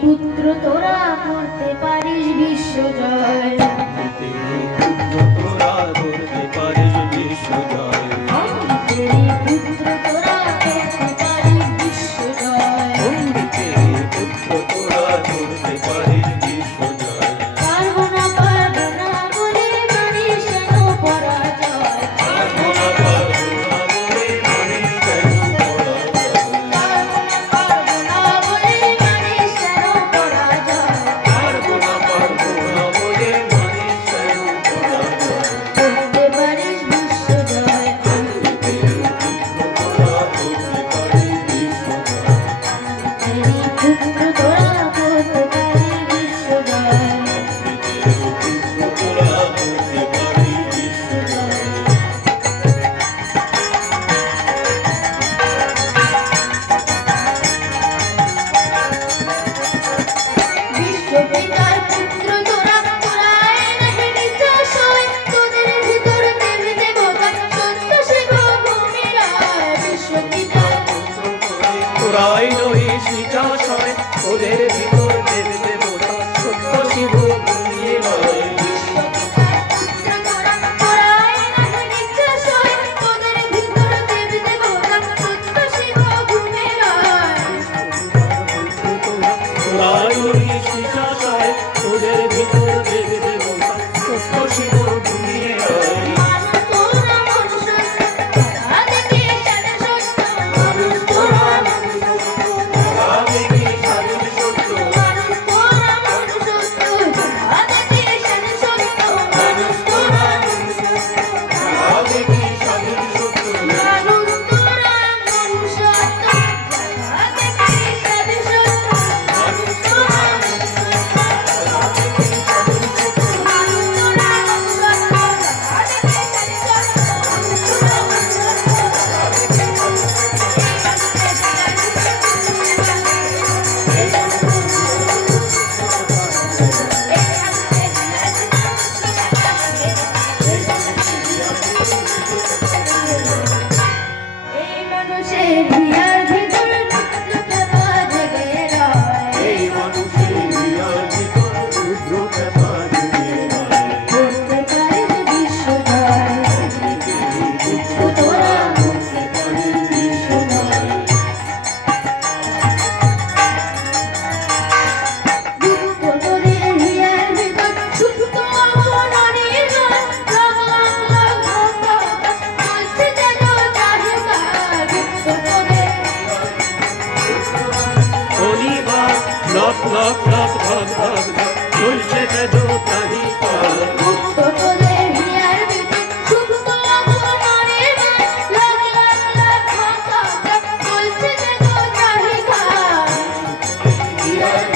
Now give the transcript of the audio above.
পুত্র তোরা করতে পারিস বিশ্বজয়। তোরা করতে পারিস বিশ্বজয়। অমৃতেরই পুত্র তোরা করতে পারিস বিশ্বজয়। অমৃতেরই পুত্র তোরা করতে পারিস বিশ্বজয়। পারবো না বলে মানিস কেন পরাজয়। পারবো না বলে মানিস কেন পরাজয়। পারবো না বলে মানিস কেন পরাজয়। পারবো না বলে মানিস কেন পরাজয়। করতে পারিস বিশ্বজয়। অমৃতেরই পুত্র তোরা করতে পারিস বিশ্বজয়। অমৃতেরই পুত্র তোরা করতে পারিস বিশ্বজয়। তোরা করতে পারিস বিশ্বজয়। বিশ্বপিতার পুত্র তোরা, তোরাই নাহি নিচশয়। তোদের ভিতর দেবী দেবতা সত্য শিব ভূমিরায়। বিশ্বপিতার তোরাই নহিস নিচাশয়, তোদের ভিতর দেব দেবতা সত্য শিব ঘুমিয়ে রয়। বিশ্বপিতার পুত্র তোরা, তোরাই নাহি নিচশয়। তোদের ভিতর দেবী দেবতা সত্য শিব ভূমিরায়। তোরাই নহিস নিচাশয়, তোদের ভিতর দেব দেবতা সত্য শিব ঘুমিয়ে রয়। মানুষ তোরা মনুষ্য, তারা দেখে সাধে সত্য। মানুষ তোরা তোরা দেখি সাধুর সত্য। মানুষ তোরা মনুষ্য, তারা দেখে সাধে সত্য। মানুষ তোরা তোরা দেখি সাধুর সত্য। মানুষ তোরা মনুষ্য, তারা দেখে সাধে সত্য। মানুষ তোরা তোরা দেখি সাধুর সত্য। মানুষ তোরা মনুষ্য, তারা দেখে সাধে সত্য। মানুষ তোরা মনুষ্য, এই মানুষের হিয়ার ভিতর রুদ্রপ্রভা জেগে রয়। এই মানুষের হিয়ার ভিতর রুদ্রপ্রভা জেগে রয়। করতে পারিস বিশ্বজয়। অমৃতেরই পুত্র তোরা করতে পারিস বিশ্বজয়। দুঃখ তোদের হিয়ার ভিতর সুপ্ত অবনারীর গান। লাখ লাখ লাখ ভক্ত বলছে যেন চাহিদা। দুঃখ তোদের শনিবার লক লক লক ধক ধক ধক চলছে যেন তাহিপার। দুঃখ তোদের হিয়ার ভিতর সুপ্ত অবনারীর গান। লাখ লাখ লাখ ভক্ত বলছে যেন চাহিদা। হিয়ার